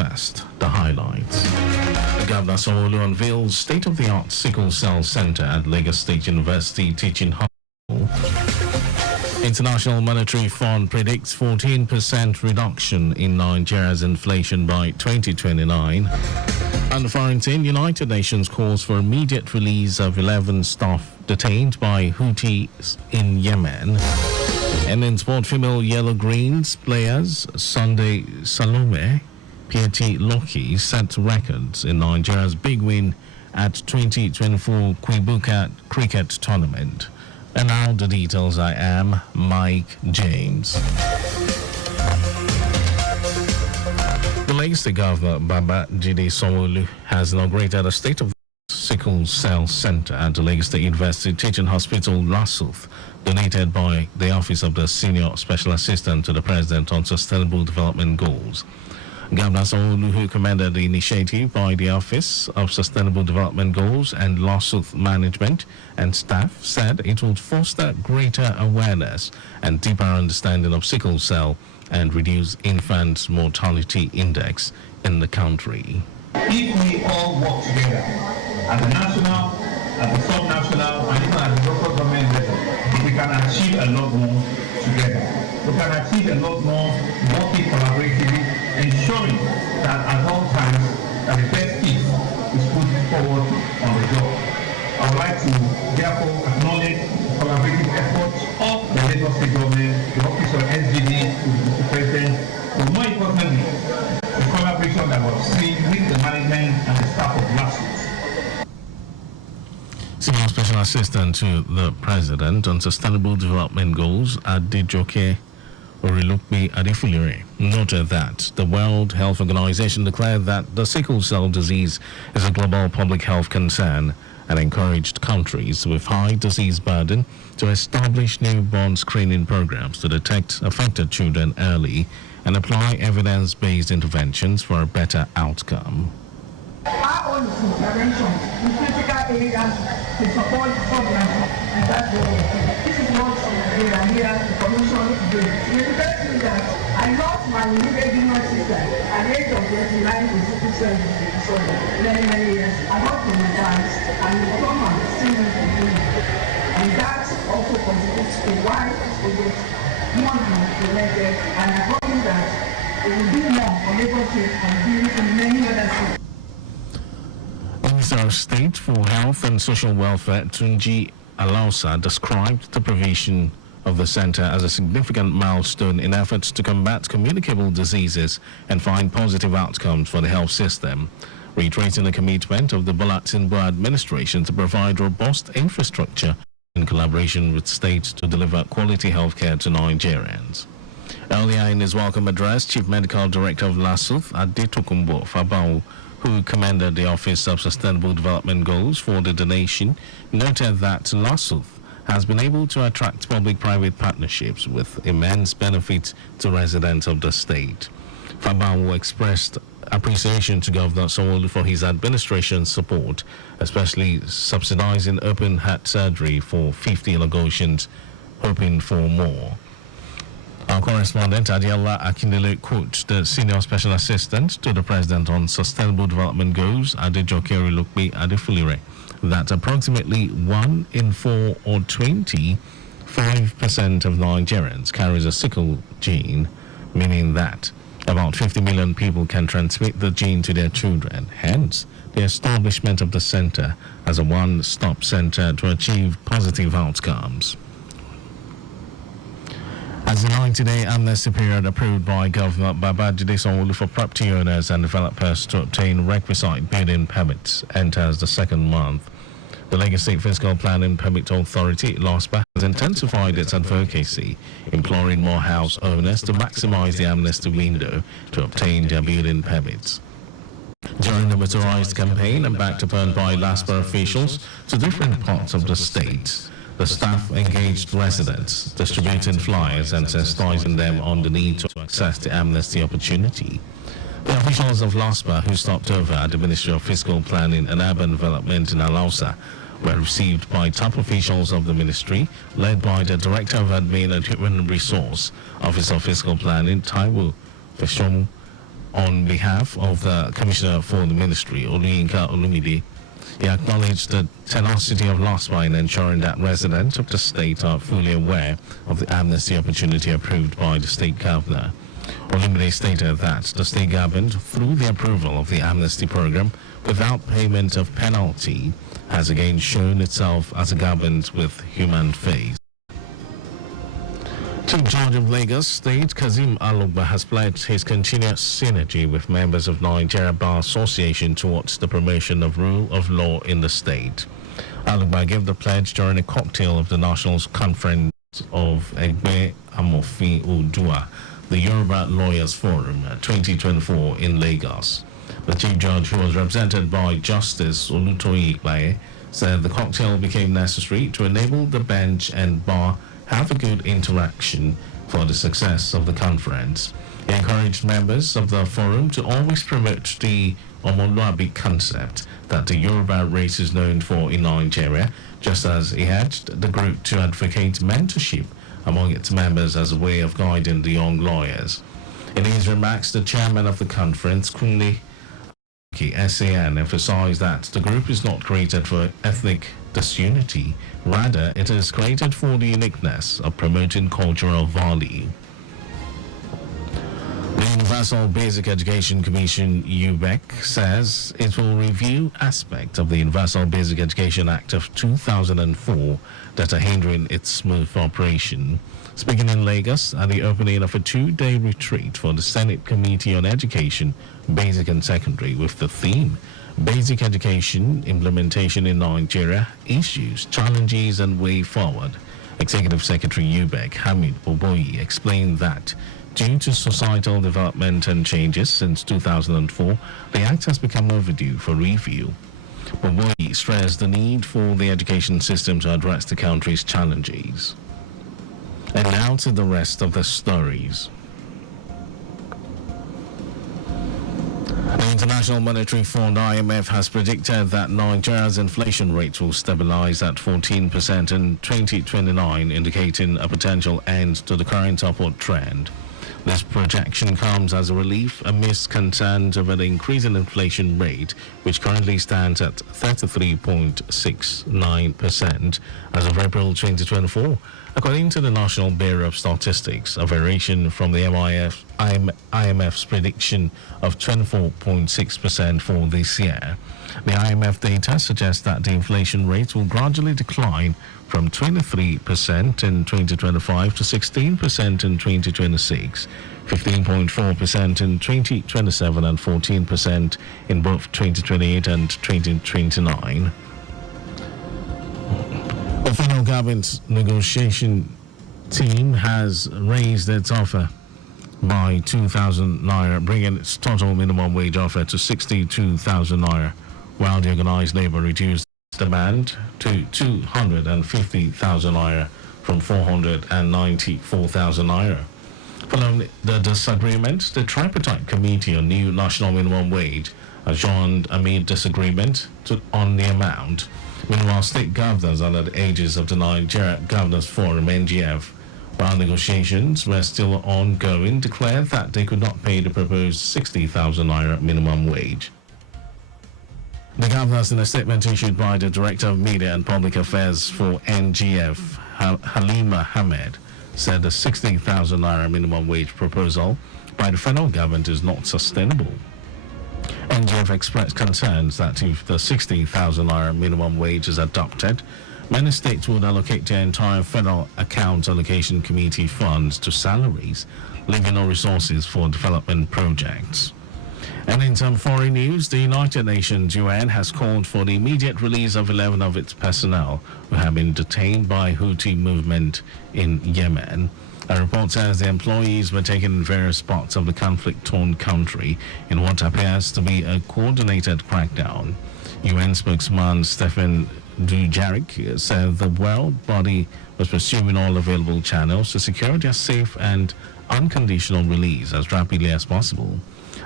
First, the highlights. Governor Sanwo-Olu unveils state-of-the-art sickle cell center at Lagos State University Teaching Hospital. International Monetary Fund predicts 14% reduction in Nigeria's inflation by 2029. And the foreign team, United Nations calls for immediate release of 11 staff detained by Houthis in Yemen. And in sport, female Yellow Greens players Sunday Salome Pieti Loki set records in Nigeria's big win at 2024 Kwibuka Cricket Tournament. And now the details. I am Mike James. The Lagos State Governor Babajide Sanwo-Olu has inaugurated a state-of-the-art sickle cell center at the Lagos State University Teaching Hospital, LASUTH, donated by the Office of the Senior Special Assistant to the President on Sustainable Development Goals. Governor Sanwo-Olu, who commended the initiative by the Office of Sustainable Development Goals and LASUTH management and staff, said it would foster greater awareness and deeper understanding of sickle cell and reduce infant mortality index in the country. If we all work together at the national, at the sub-national, and even at the local government level, we can achieve a lot more together. We can achieve a lot more working collaboratively, ensuring that at all times that the best piece is put forward on the job. I would like to therefore acknowledge the collaborative efforts of the Lagos State Government, the Office of SGD, the President, but more importantly, the collaboration that was seen with the management and the staff of LASUTH. Senior Special Assistant to the President on Sustainable Development Goals, Adejoke Orilukpe Adefulire, noted that the World Health Organization declared that the sickle cell disease is a global public health concern and encouraged countries with high disease burden to establish newborn screening programs to detect affected children early and apply evidence-based interventions for a better outcome. Our own intervention in critical areas to support programs and that this is what we are here to commission today. The best thing that I lost my immediate junior sister at the age of 29 with sickle cell disease disorder many years. I got to my dance and the trauma still went to me. And that also contributes to why we get more implemented, and I hope that we will do more on Lagos State and do in many other states. Minister of State for Health and Social Welfare, Tunji Alausa, described the provision of the center as a significant milestone in efforts to combat communicable diseases and find positive outcomes for the health system, reiterating the commitment of the Bola Tinubu administration to provide robust infrastructure in collaboration with states to deliver quality healthcare to Nigerians. Earlier in his welcome address, Chief Medical Director of LASUTH, Adetokunbo Fabao, who commended the Office of Sustainable Development Goals for the donation, noted that LASUTH has been able to attract public-private partnerships with immense benefit to residents of the state. Fabao expressed appreciation to Governor Sanwo-Olu for his administration's support, especially subsidizing open heart surgery for 50 Lagosians, hoping for more. Our correspondent Adiola Akindele quotes the Senior Special Assistant to the President on Sustainable Development Goals, Adejoke Orilukpe Adefulire, that approximately 1 in 4 or 25% of Nigerians carries a sickle gene, meaning that about 50 million people can transmit the gene to their children. Hence, the establishment of the center as a one-stop center to achieve positive outcomes. As the 90-day amnesty period approved by Governor Babajide Sanwo-Olu for property owners and developers to obtain requisite building permits enters the second month, the Lagos State Fiscal Planning Permit Authority, LASPA, has intensified its advocacy, imploring more house owners to maximize the amnesty window to obtain their building permits. During the motorized campaign and backed upon by LASPA officials to different parts of the state, the staff engaged residents, distributing flyers and sensitizing them on the need to access the amnesty opportunity. The officials of LASPA who stopped over at the Ministry of Fiscal Planning and Urban Development in Alausa were received by top officials of the ministry, led by the Director of Admin and Human Resource, Office of Fiscal Planning, Taiwo Feshomu, On behalf of the Commissioner for the Ministry, Oluyinka Olumide, he acknowledged the tenacity of LASPA in ensuring that residents of the state are fully aware of the amnesty opportunity approved by the state governor. Olumide stated that the state government, through the approval of the amnesty program without payment of penalty, has again shown itself as a government with human face. Chief Judge of Lagos State, Kazeem Alugba, has pledged his continuous synergy with members of Nigeria Bar Association towards the promotion of rule of law in the state. Alugba gave the pledge during a cocktail of the National Conference of Egbe Amofi Odua, the Yoruba Lawyers Forum 2024 in Lagos. The Chief Judge, who was represented by Justice Olutoyi Ipaye, said the cocktail became necessary to enable the bench and bar have a good interaction for the success of the conference. He encouraged members of the forum to always promote the Omoluabi concept that the Yoruba race is known for in Nigeria, just as he urged the group to advocate mentorship among its members as a way of guiding the young lawyers. In his remarks, the chairman of the conference, Kunle SAN, emphasized that the group is not created for ethnic disunity, rather it is created for the uniqueness of promoting cultural value. The Universal Basic Education Commission, UBEC, says it will review aspects of the Universal Basic Education Act of 2004 that are hindering its smooth operation. Speaking in Lagos at the opening of a 2-day retreat for the Senate Committee on Education, Basic and Secondary, with the theme Basic Education Implementation in Nigeria, Issues, Challenges and Way Forward, Executive Secretary UBEC Hamid Boboyi explained that due to societal development and changes since 2004, the Act has become overdue for review. Boboyi stressed the need for the education system to address the country's challenges. And now to the rest of the stories. The International Monetary Fund (IMF) has predicted that Nigeria's inflation rate will stabilize at 14% in 2029, indicating a potential end to the current upward trend. This projection comes as a relief amidst concerns over the increasing inflation rate, which currently stands at 33.69% as of April 2024. According to the National Bureau of Statistics, a variation from the IMF's prediction of 24.6% for this year. The IMF data suggests that the inflation rate will gradually decline from 23% in 2025 to 16% in 2026, 15.4% in 2027 and 14% in both 2028 and 2029. The federal government's negotiation team has raised its offer by 2,000 naira, bringing its total minimum wage offer to 62,000 naira, while the organized labor reduced its demand to 250,000 naira from 494,000 naira. Following the disagreement, the Tripartite Committee on New National Minimum Wage adjourned amid disagreement on the amount. Meanwhile, state governors under the aegis of the Nigeria Governors Forum (NGF), while negotiations were still ongoing, declared that they could not pay the proposed 60,000 naira minimum wage. The governors, in a statement issued by the Director of Media and Public Affairs for NGF, Halima Hamed, said the 60,000 naira minimum wage proposal by the federal government is not sustainable. NGF expressed concerns that if the 60,000 naira minimum wage is adopted, many states would allocate their entire federal account allocation committee funds to salaries, leaving no resources for development projects. And in some foreign news, the United Nations UN has called for the immediate release of 11 of its personnel who have been detained by Houthi movement in Yemen. A report says the employees were taken in various parts of the conflict-torn country in what appears to be a coordinated crackdown. UN spokesman Stephen Dujarric said the world body was pursuing all available channels to secure their safe and unconditional release as rapidly as possible.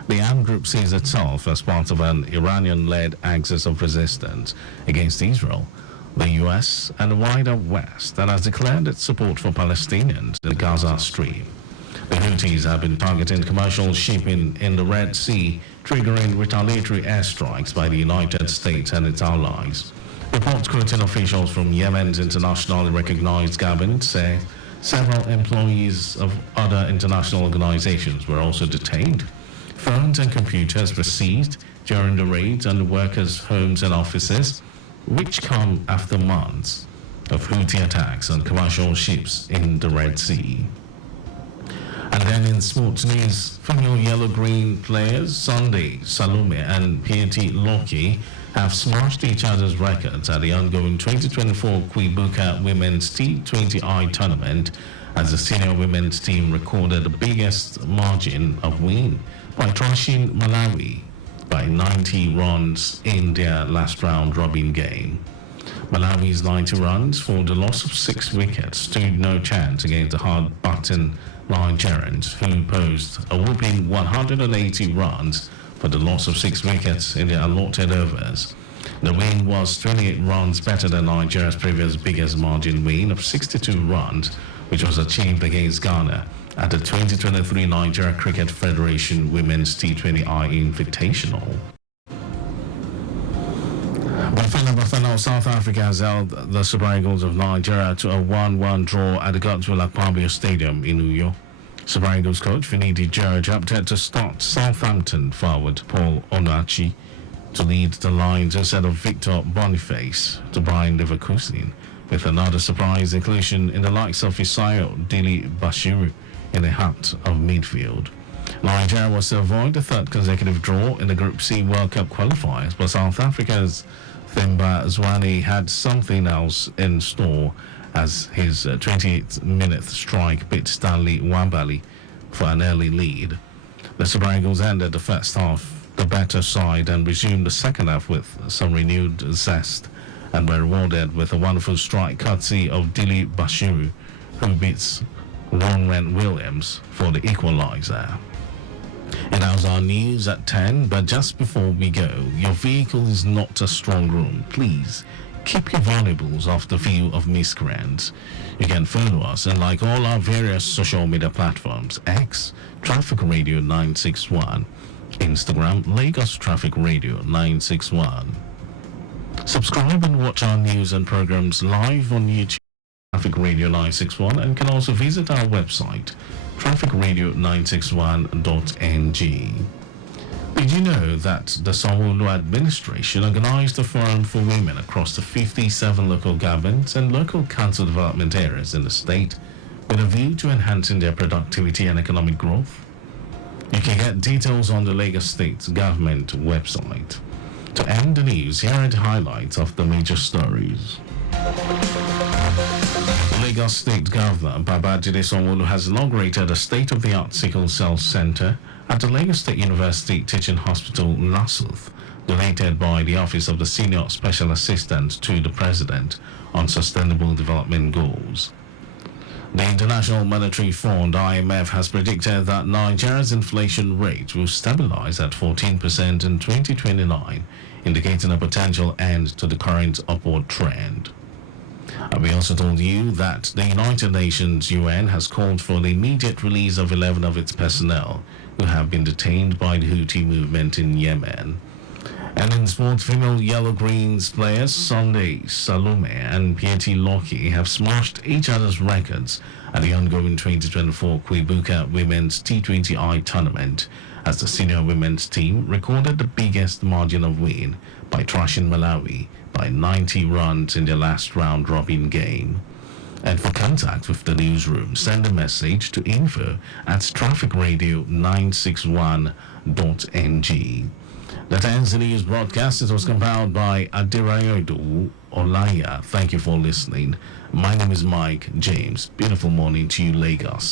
The armed group sees itself as part of an Iranian-led axis of resistance against Israel, the U.S., and the wider West that has declared its support for Palestinians in the Gaza Strip. The Houthis have been targeting commercial shipping in the Red Sea, triggering retaliatory airstrikes by the United States and its allies. Reports quoting officials from Yemen's internationally recognized government say several employees of other international organizations were also detained. Phones and computers were seized during the raids on the workers' homes and offices, which come after months of Houthi attacks on commercial ships in the Red Sea. And then in sports news, female yellow-green players Sunday Salome and Piety Loki have smashed each other's records at the ongoing 2024 Kwibuka Women's T20I tournament as the senior women's team recorded the biggest margin of win by thrashing Malawi by 90 runs in their last round robin game. Malawi's 90 runs for the loss of 6 wickets stood no chance against the hard-batting Nigerians, who posed a whopping 180 runs for the loss of 6 wickets in their allotted overs. The win was 28 runs better than Nigeria's previous biggest margin win of 62 runs, which was achieved against Ghana at the 2023 Nigeria Cricket Federation Women's T20I Invitational. Bafana South Africa has held the Super Eagles of Nigeria to a 1-1 draw at the Godswill Akpabio Stadium in Uyo. Super Eagles coach Finidi George opted to start Southampton forward Paul Onachi to lead the Lions instead of Victor Boniface to Brian Leverkusen, with another surprise inclusion in the likes of Isayo Dili Bashiru in the heart of midfield. Nigeria was to avoid the third consecutive draw in the Group C World Cup qualifiers, but South Africa's Themba Zwane had something else in store as his 28th-minute strike beat Stanley Wambali for an early lead. The Super Eagles ended the first half the better side and resumed the second half with some renewed zest and were rewarded with a wonderful strike courtesy of Dili Bashiru, who beats Ronwen Williams for the equalizer. And that was our news at 10, but just before we go, your vehicle is not a strong room. Please keep your valuables off the view of miscreants. You can follow us and like all our various social media platforms: X, Traffic Radio 961, Instagram, Lagos Traffic Radio 961. Subscribe and watch our news and programs live on YouTube, Traffic Radio 961, and can also visit our website, trafficradio961.ng. Did you know that the Sanwo-Olu administration organized a forum for women across the 57 local governments and local council development areas in the state with a view to enhancing their productivity and economic growth? You can get details on the Lagos State government website. To end the news, here are the highlights of the major stories. Lagos State Governor Babajide Sanwo-Olu has inaugurated a state-of-the-art sickle cell center at the Lagos State University Teaching Hospital, Lasuth, donated by the Office of the Senior Special Assistant to the President on Sustainable Development Goals. The International Monetary Fund, IMF, has predicted that Nigeria's inflation rate will stabilize at 14% in 2029, indicating a potential end to the current upward trend. And we also told you that the United Nations UN has called for the immediate release of 11 of its personnel who have been detained by the Houthi movement in Yemen. And in sports, female Yellow Greens players Sunday Salome and Piety Loki have smashed each other's records at the ongoing 2024 Kwibuka Women's T20I tournament as the senior women's team recorded the biggest margin of win by thrashing Malawi by 90 runs in their last round-robin game. And for contact with the newsroom, send a message to info@trafficradio961.ng. That ends the news broadcast. It was compiled by Adirayodo Olaya. Thank you for listening. My name is Mike James. Beautiful morning to you, Lagos.